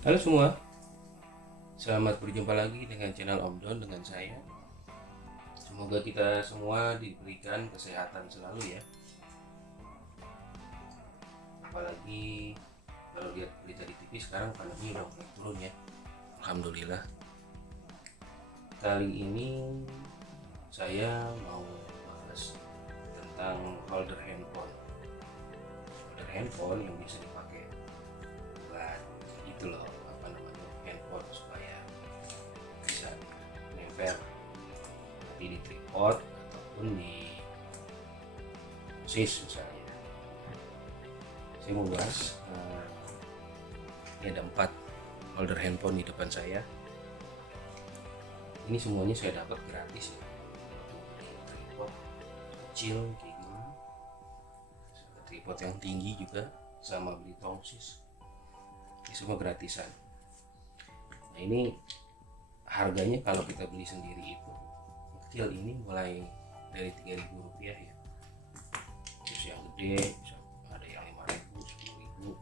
Halo semua, selamat berjumpa lagi dengan channel Om Don dengan saya. Semoga kita semua diberikan kesehatan selalu ya. Apalagi kalau lihat berita di TV sekarang pandemi udah mulai turun ya. Alhamdulillah. Kali ini saya mau bahas tentang holder handphone. Holder handphone yang bisa dipakai buat itu loh, apa namanya, handphone supaya bisa nempel di tripod ataupun di sis misalnya. Saya mau bahas ini ada 4 holder handphone di depan saya. Ini semuanya saya dapat gratis ya. Tripod kecil kayak gini, tripod yang tinggi juga, sama beli tongsis. Ini semua gratisan. Nah ini harganya kalau kita beli sendiri itu kecil ini mulai dari 3.000 rupiah ya. Terus yang gede ada yang 5.000, 10.000,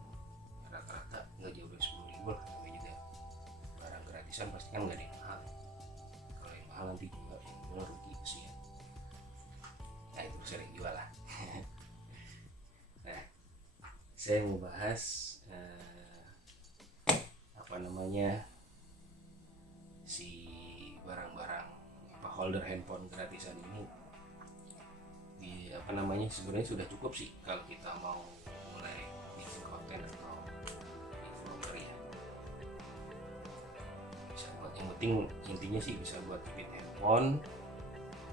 rata-rata nggak jauh dari 10.000 lah. Namanya juga barang gratisan pasti kan nggak ada yang mahal. Kalau yang mahal nanti juga yang jual rugi sih ya. Nah itu sering jual lah. Nah saya mau bahas apa namanya, si barang-barang apa holder handphone gratisan ini di apa namanya, sebenarnya sudah cukup sih kalau kita mau mulai bikin konten atau vlogger ya. Bisa buat, yang penting intinya sih bisa buat jepit handphone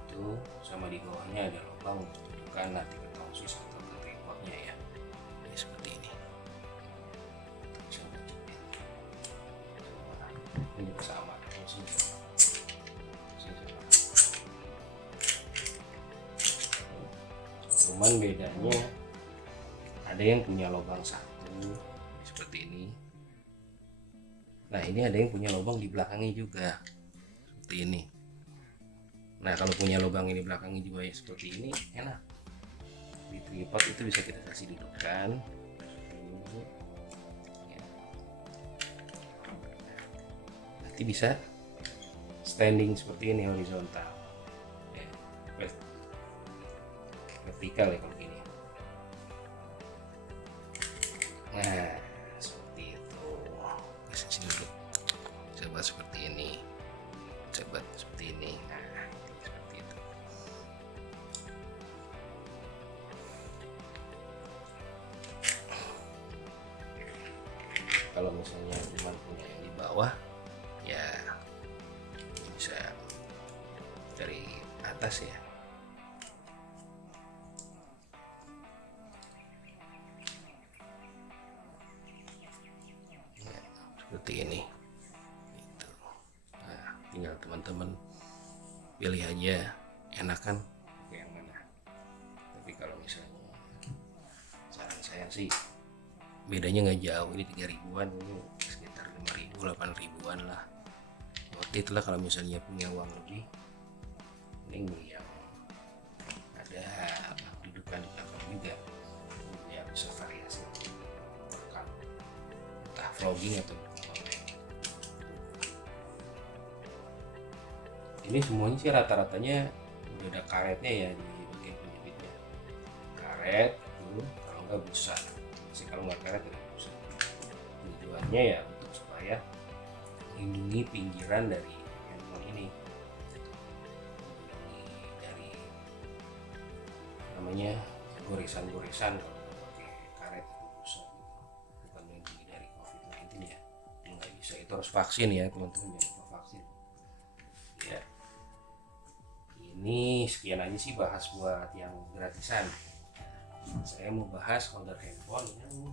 itu, sama di bawahnya ada lubang untuk tunjukkan nanti ke tongsis atau ke tripodnya ya. Ini seperti ini. Bisa buat jepit. Ini juga sama, fungsinya sama. Cuman bedanya ada yang punya lubang satu seperti ini. Nah ini ada yang punya lubang di belakangnya juga seperti ini. Nah kalau punya lubang ini belakangnya juga ya seperti ini, enak. Di tripod itu bisa kita kasih dudukan ini, ya. Nanti bisa standing seperti ini, horizontal ya, vertikal ya kalau gini. Nah seperti itu. Kasih sini dulu, coba seperti ini, coba seperti ini. Nah seperti itu. Kalau misalnya cuma punya yang di bawah ya bisa dari atas ya. Ya seperti ini gitu. Nah, tinggal teman-teman pilih aja enakan pakai yang mana. Tapi kalau misalnya saran saya sih bedanya nggak jauh, ini 3.000-an, ini sekitar 5.000, 8.000-an lah. Waktu itulah kalau misalnya punya uang lebih, mending beli yang ada dudukan di belakang juga ya, bisa variasi rekam entah vlogging atau konten. Ini semuanya sih rata-ratanya udah ada karetnya ya di bagian penjepitnya, karet tuh, kalau nggak busa sih, kalau nggak karet tidak busa. Tujuannya ya untuk supaya melindungi pinggiran dari handphone ini, melindungi dari namanya goresan-goresan kalau pakai karet atau busa gitu. Bukan melindungi dari COVID-19 ya, nggak bisa, itu harus vaksin ya teman-teman, jangan lupa vaksin ya. Ini sekian aja sih bahas buat yang gratisan. Saya mau bahas holder handphone yang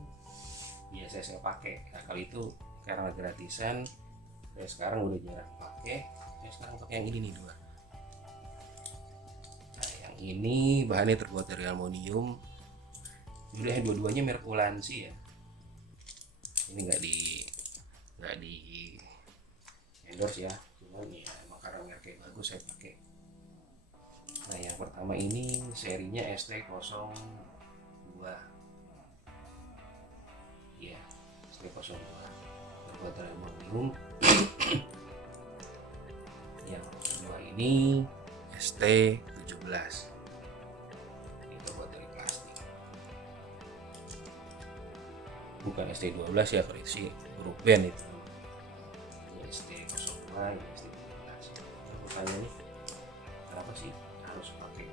biasa saya pakai. Nah kali itu karena gratisan, saya sekarang udah jarang pakai. Saya sekarang pakai yang ini nih, dua. Nah yang ini bahannya terbuat dari aluminium. Udah dua-duanya merek Ulanzi ya. Ini nggak di endorse ya, cuman ya emang karena mereknya bagus saya pakai. Nah yang pertama ini serinya ST02 ya, ST02 baterai aluminium. Yang kedua ini ST17, itu baterai plastik, bukan ST12 ya, kalau itu sih grup band itu. Ini ST02, ini ST17. Pertanyaan nih, kenapa sih harus pakai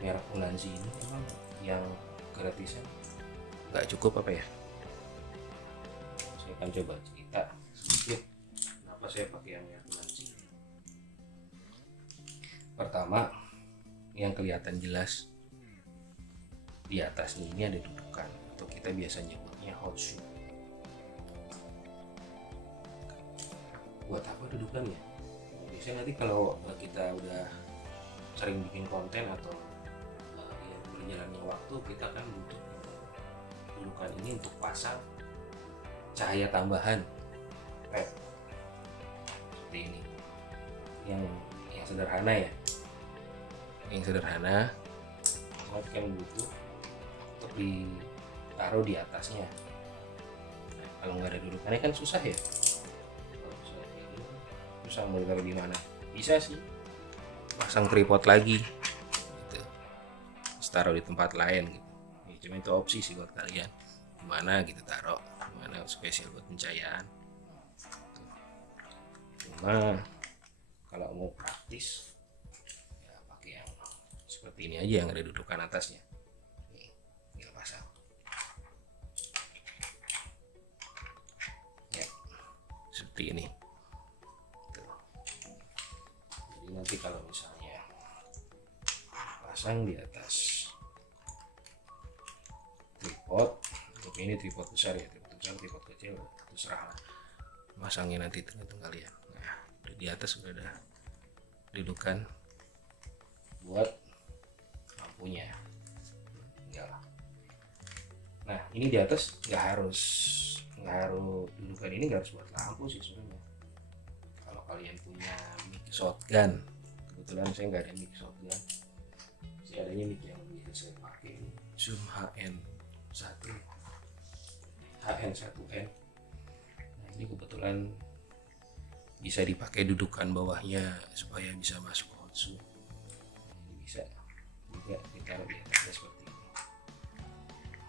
merek Ulanzi ini? Emang yang gratisan nggak cukup apa ya? Saya akan coba cerita sedikit kenapa saya pakai yang merek Ulanzi. Pertama, yang kelihatan jelas di atasnya ini ada dudukan, atau kita biasa nyebutnya hot shoe. Buat apa dudukannya? Biasanya nanti kalau kita udah sering bikin konten atau ya berjalannya waktu, kita kan butuh dudukan ini untuk pasang cahaya tambahan LED seperti ini, yang sederhana ya, yang sederhana. LED kan butuh untuk ditaruh di atasnya. Nah, kalau nggak ada dudukannya kan susah ya. Kalau misalnya kayak gini, susah mau ditaruh di mana? Bisa sih pasang tripod lagi gitu, terus taruh di tempat lain gitu. Ya, cuma itu opsi sih buat kalian, gimana gitu taruh, gimana spesial buat pencahayaan. Cuma kalau mau praktis ya pakai yang seperti ini aja, yang ada dudukan atasnya. Nih, tinggal pasang ya, seperti ini tuh. Jadi nanti kalau misalnya pasang di atas tripod, untuk ini tripod besar ya, tripod besar, tripod kecil terserah lah, masangnya nanti tergantung kalian. Nah, di atas sudah ada dudukan buat lampunya, tinggal. Nah, ini di atas nggak harus dudukan ini nggak harus buat lampu sih sebenarnya. Kalau kalian punya mic shotgun, kebetulan saya nggak ada mic shotgun, saya adanya mic yang biasa saya pakai, Zoom HN1N. Nah, ini kebetulan bisa dipakai dudukan bawahnya supaya bisa masuk hot shoe. Ini bisa juga ditaruh di atasnya seperti ini.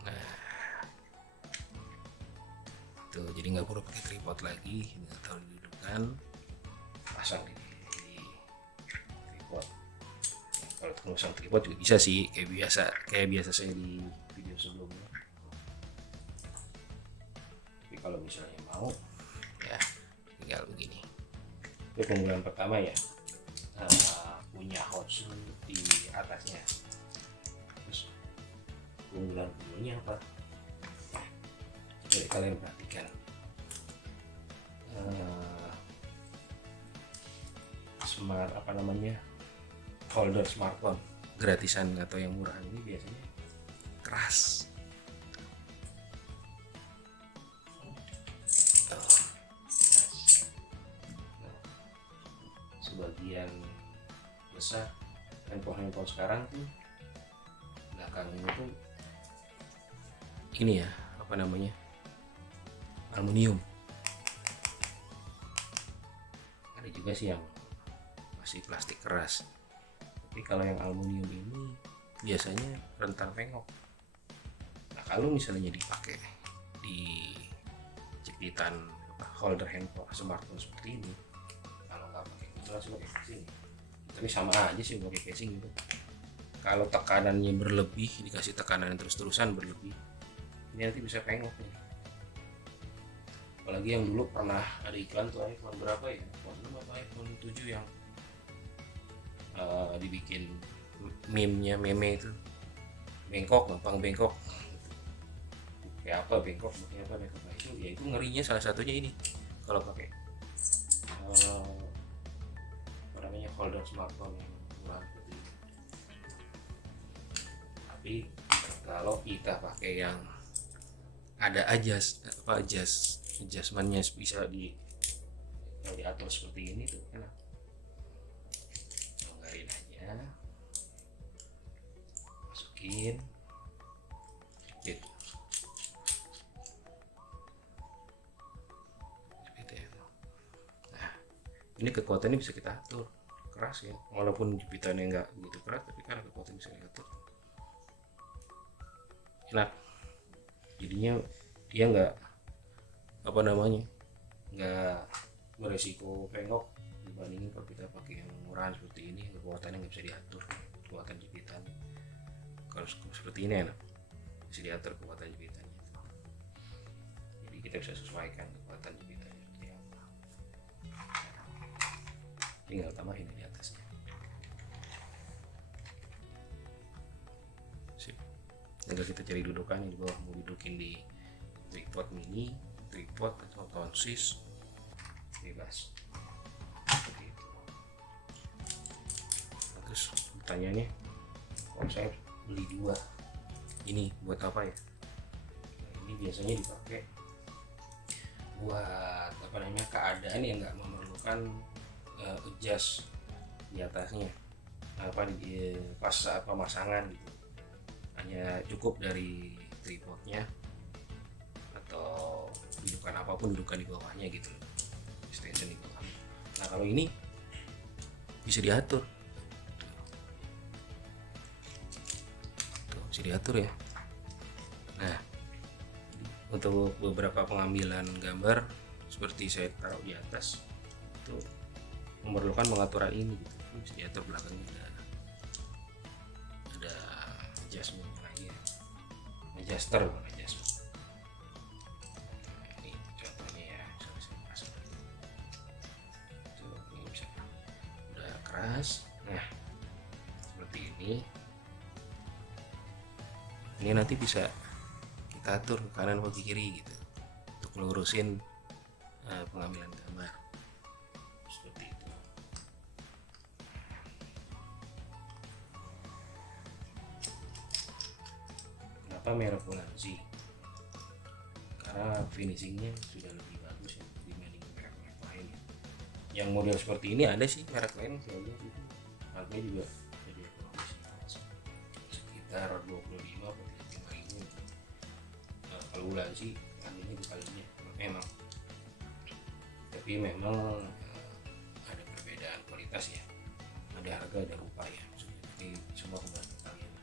Nah, tuh, jadi nggak perlu pakai tripod lagi, tinggal taruh di dudukan, pasang di tripod. Nah, kalau untuk pasang tripod juga bisa sih, kayak biasa saya di video sebelumnya. Tapi kalau misalnya mau ya tinggal begini. Itu keunggulan pertama ya, punya hot shoe di atasnya. Terus keunggulan keduanya apa? Jadi kalian perhatikan, holder smartphone gratisan atau yang murah ini biasanya keras. Sebagian besar handphone sekarang tuh belakangnya tuh ini ya, apa namanya, aluminium. Ada juga sih yang masih plastik keras, tapi kalau yang aluminium ini biasanya rentan pengok. Nah, kalau misalnya dipakai di jepitan holder handphone smartphone seperti ini, kalau nggak pakai itu langsung pakai casing, tapi sama aja sih pakai casing gitu. Kalau tekanannya berlebih, dikasih tekanan terus-terusan berlebih, ini nanti bisa pengok nih. Apalagi yang dulu pernah ada iklan tuh iPhone berapa ya, iPhone 6 atau iPhone 7 yang dibikin meme itu bengkok, gampang bengkok. Kayak apa bengkok, makanya apa bengkok? Nah, itu ngerinya salah satunya ini kalau pakai apa namanya, holder smartphone yang murah seperti ini. Tapi kalau kita pakai yang ada adjustmentnya bisa diatur seperti ini tuh enak. Longgarin aja, masukin, Ini kekuatannya bisa kita atur keras ya, walaupun jepitannya nggak begitu keras, tapi karena kekuatan bisa diatur, enak. Jadinya dia nggak nggak beresiko pengok dibandingin kalau kita pakai yang murahan seperti ini, kekuatannya nggak bisa diatur, kekuatan jepitan. Kalau seperti ini enak, bisa diatur kekuatan jepitannya. Jadi kita bisa sesuaikan kekuatan jepitannya seperti apa. Tinggal tambahin di atasnya. Sip. Tinggal kita cari dudukannya di bawah, mau dudukin di tripod mini, tripod atau tonsis, bebas. Seperti itu. Terus pertanyaannya, kalau saya beli dua, ini buat apa ya? Nah, ini biasanya dipakai buat keadaan yang nggak memerlukan adjust di atasnya, di pas saat pemasangan gitu, hanya cukup dari tripodnya atau dudukan apapun, dudukan di bawahnya gitu, extension di bawahnya. Nah kalau ini bisa diatur, tuh, bisa diatur ya. Nah untuk beberapa pengambilan gambar seperti saya taruh di atas itu memerlukan pengaturan ini gitu. Ini bisa diatur belakangnya, ada adjustment lagi ya, adjuster bukan adjustment. Nah, ini contohnya ya, saya pasang itu, ini bisa udah keras. Nah seperti ini nanti bisa kita atur ke kanan atau ke kiri gitu untuk melurusin pengambilan gambar seperti itu. Kenapa merek Ulanzi? Karena finishingnya sudah lebih bagus ya dibanding merek-merek lain ya. Yang model seperti ini ada sih merek lain, saya lihat itu harganya juga jadi ekonomis, sekitar 25 atau 35 ribu. Kalau Ulanzi harganya dikalinya memang, tapi memang ada perbedaan kualitas ya, ada harga ada rupa ya, jadi semua kembali kalian.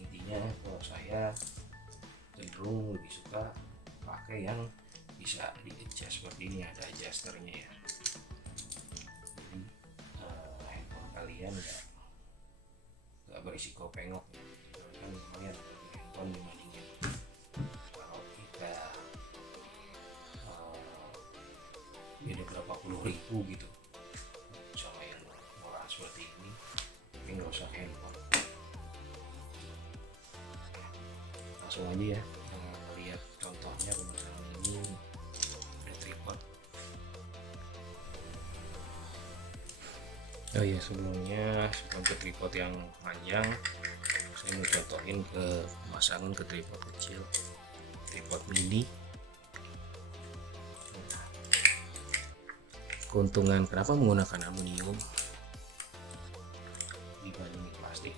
Intinya kalau saya cenderung lebih suka pakai yang bisa di adjust seperti ini, ada adjusternya ya, jadi handphone kalian nggak berisiko pengok ya. Kan lumayan handphone dibandingin kalau kita beda berapa puluh ribu gitu sama yang murah seperti ini, tapi nggak usah handphone. Langsung aja ya lihat contohnya pemasangan ini. Ada tripod. Oh iya, sebelum ke tripod yang panjang, saya mau contohin ke pemasangan ke tripod kecil, tripod mini. Keuntungan kenapa menggunakan aluminium dibanding plastik,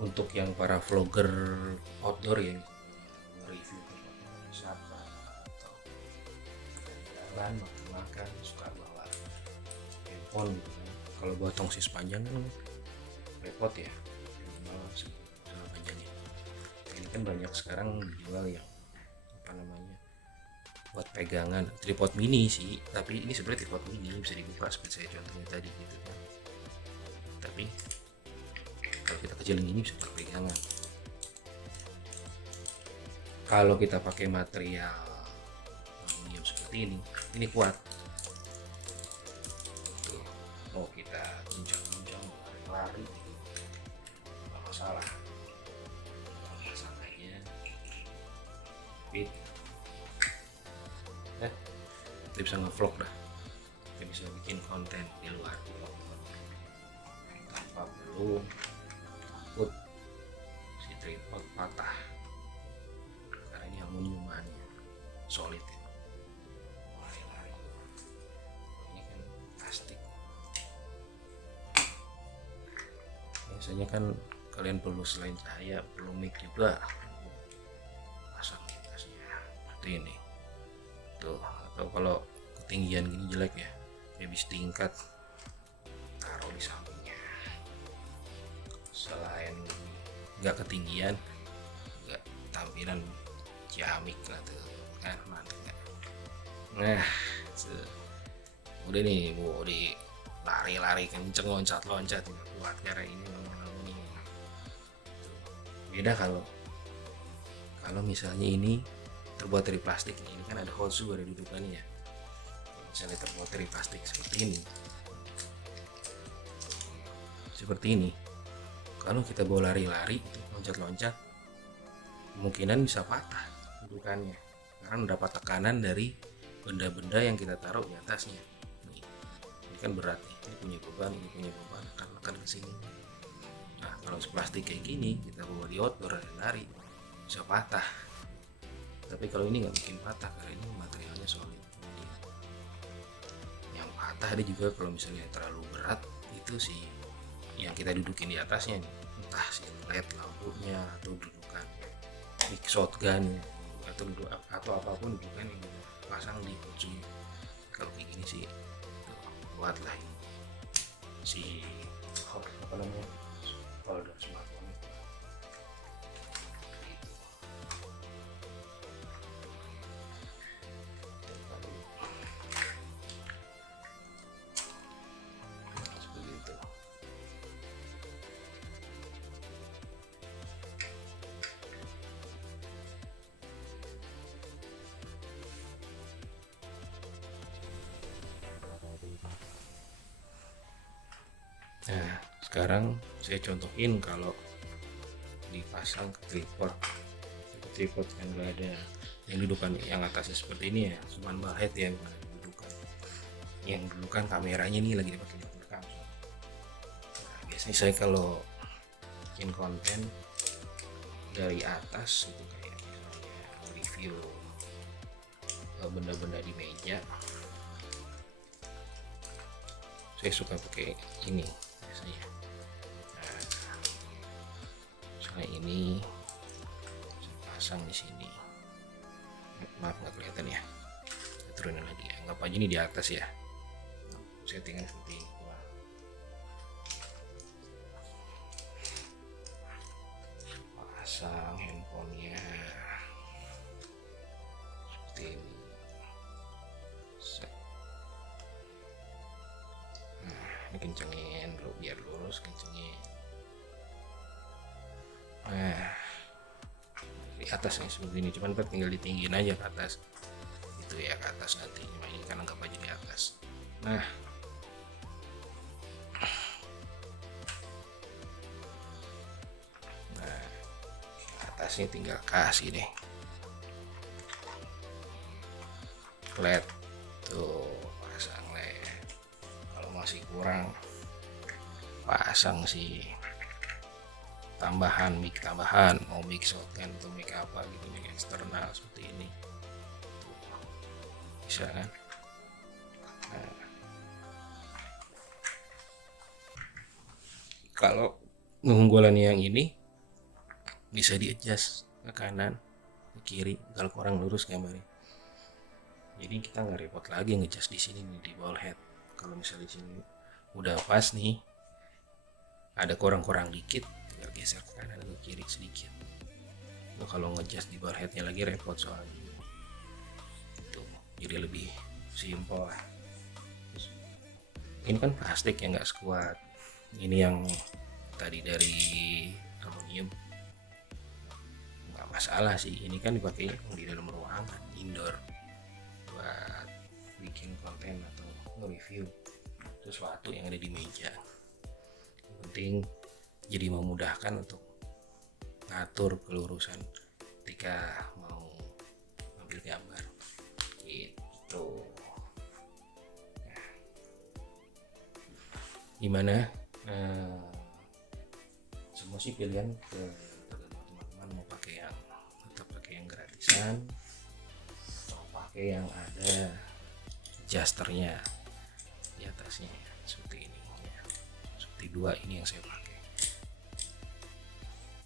untuk yang para vlogger outdoor yang review wisata atau jalan makan suka bawa handphone gitu kan. Kalau buat tongsis panjang kan repot ya, minimal segala panjangnya. Ini kan banyak sekarang dijual yang buat pegangan, tripod mini sih, tapi ini sebenarnya tripod mini bisa dibuka seperti saya contohnya tadi gitu kan. Tapi kalau kita kecilin ini bisa buat pegangan. Kalau kita pakai material aluminium seperti ini kuat. Tuh, mau kita guncang-guncang, lari, nggak masalah. Santainya, fit. Kita bisa ngevlog dah, kita bisa bikin konten di luar tanpa perlu takut si tripod patah, karena ini aluminiumnya solid ya. Lari-lari ini kan plastik. Biasanya kan kalian perlu selain cahaya perlu mic juga, pasang di atasnya seperti ini tuh. Atau kalau ketinggian gini jelek ya, habis tingkat taruh di sampingnya. Selain nggak ketinggian, nggak tampilan ciamik lah tuh kan, mantap nggak? Nah, udah nih bu, di lari-lari kenceng, loncat-loncat nggak kuat karena ini beda kalau misalnya ini terbuat dari plastik. Ini kan ada Hozu, ada dudukannya. Misalnya terbuat dari plastik seperti ini, kalau kita bawa lari-lari itu loncat-loncat, kemungkinan bisa patah dudukannya karena mendapat tekanan dari benda-benda yang kita taruh di atasnya. Ini kan berat nih, ini punya beban akan ke sini. Nah, kalau plastik kayak gini kita bawa di outdoor lari bisa patah. Tapi kalau ini nggak mungkin patah karena ini materialnya solid. Yang patah ada juga kalau misalnya terlalu berat, itu sih yang kita dudukin di atasnya nih, entah si led lampunya atau dudukan mic shotgun atau apapun dudukan yang kita pasang di ujung. Kalau kayak gini sih buat lah ini si apa namanya holder smartphone itu. Seperti itu. Nah, sekarang saya contohin kalau dipasang ke tripod kan nggak ada yang dudukan yang atasnya seperti ini ya, cuman bulkhead ya, bukan ada dudukan. Yang dudukan kameranya ini lagi dipakai di belakang. Nah, biasanya saya kalau bikin konten dari atas itu kayak misalnya review benda-benda di meja, saya suka pakai ini biasanya. Nah, misalnya ini saya pasang di sini, maaf nggak kelihatan ya, saya turunin lagi, anggap aja ini di atas ya, settingan seperti ini. Pasang handphonenya seperti ini. Ini kencengin dulu biar lurus, kencengin. Nah, di atas nih seperti ini, cuman tinggal ditinggiin aja ke atas itu ya, ke atas nanti. Cuma ini kan anggap aja di atas. Nah, atasnya tinggal kasih deh led tuh, pasang led. Kalau masih kurang pasang si tambahan mic, mau mic shotgun atau mic apa gitu, mic eksternal seperti ini tuh, bisa kan. Nah, kalau keunggulan yang ini bisa di adjust ke kanan ke kiri kalau kurang lurus gambarnya, jadi kita nggak repot lagi ngejust di sini nih di ball head. Kalau misalnya di sini udah pas nih, ada kurang dikit tinggal geser ke kanan ke kiri sedikit. Nah, kalau ngejust di ball headnya lagi repot soalnya itu, jadi lebih simpel lah. Ini kan plastik yang nggak sekuat ini, yang tadi dari aluminium nggak masalah sih. Ini kan dipakai di dalam ruangan indoor buat bikin konten atau nge-review sesuatu yang ada di meja. Yang penting jadi memudahkan untuk ngatur kelurusan ketika mau ambil gambar gitu. Nah, gimana? Semua sih pilihan tergantung teman-teman mau pakai yang tetap pakai yang gratisan atau pakai yang ada adjusternya di atasnya seperti ini ya. Seperti dua ini yang saya pakai.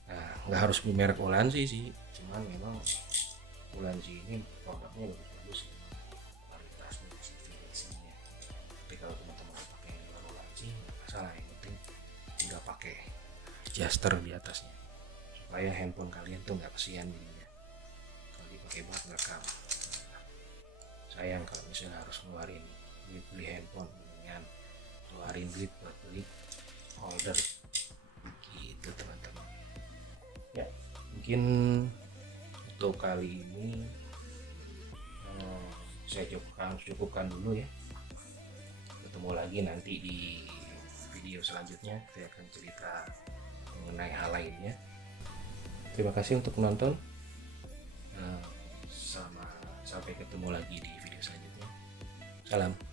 Nah, nggak harus merek Ulanzi sih, cuman memang Ulanzi ini produknya lebih bagus, kualitasnya, finishingnya. Tapi kalau adjuster di atasnya supaya handphone kalian tuh nggak kesian jadinya kalau dipakai buat ngerekam. Sayang kalau misalnya harus ngeluarin duit beli handphone, dengan ngeluarin duit buat beli holder gitu teman-teman. Ya mungkin untuk kali ini saya cukupkan dulu ya. Ketemu lagi nanti di video selanjutnya, saya akan cerita mengenai hal lainnya. Terima kasih untuk menonton. Sampai ketemu lagi di video selanjutnya. Salam.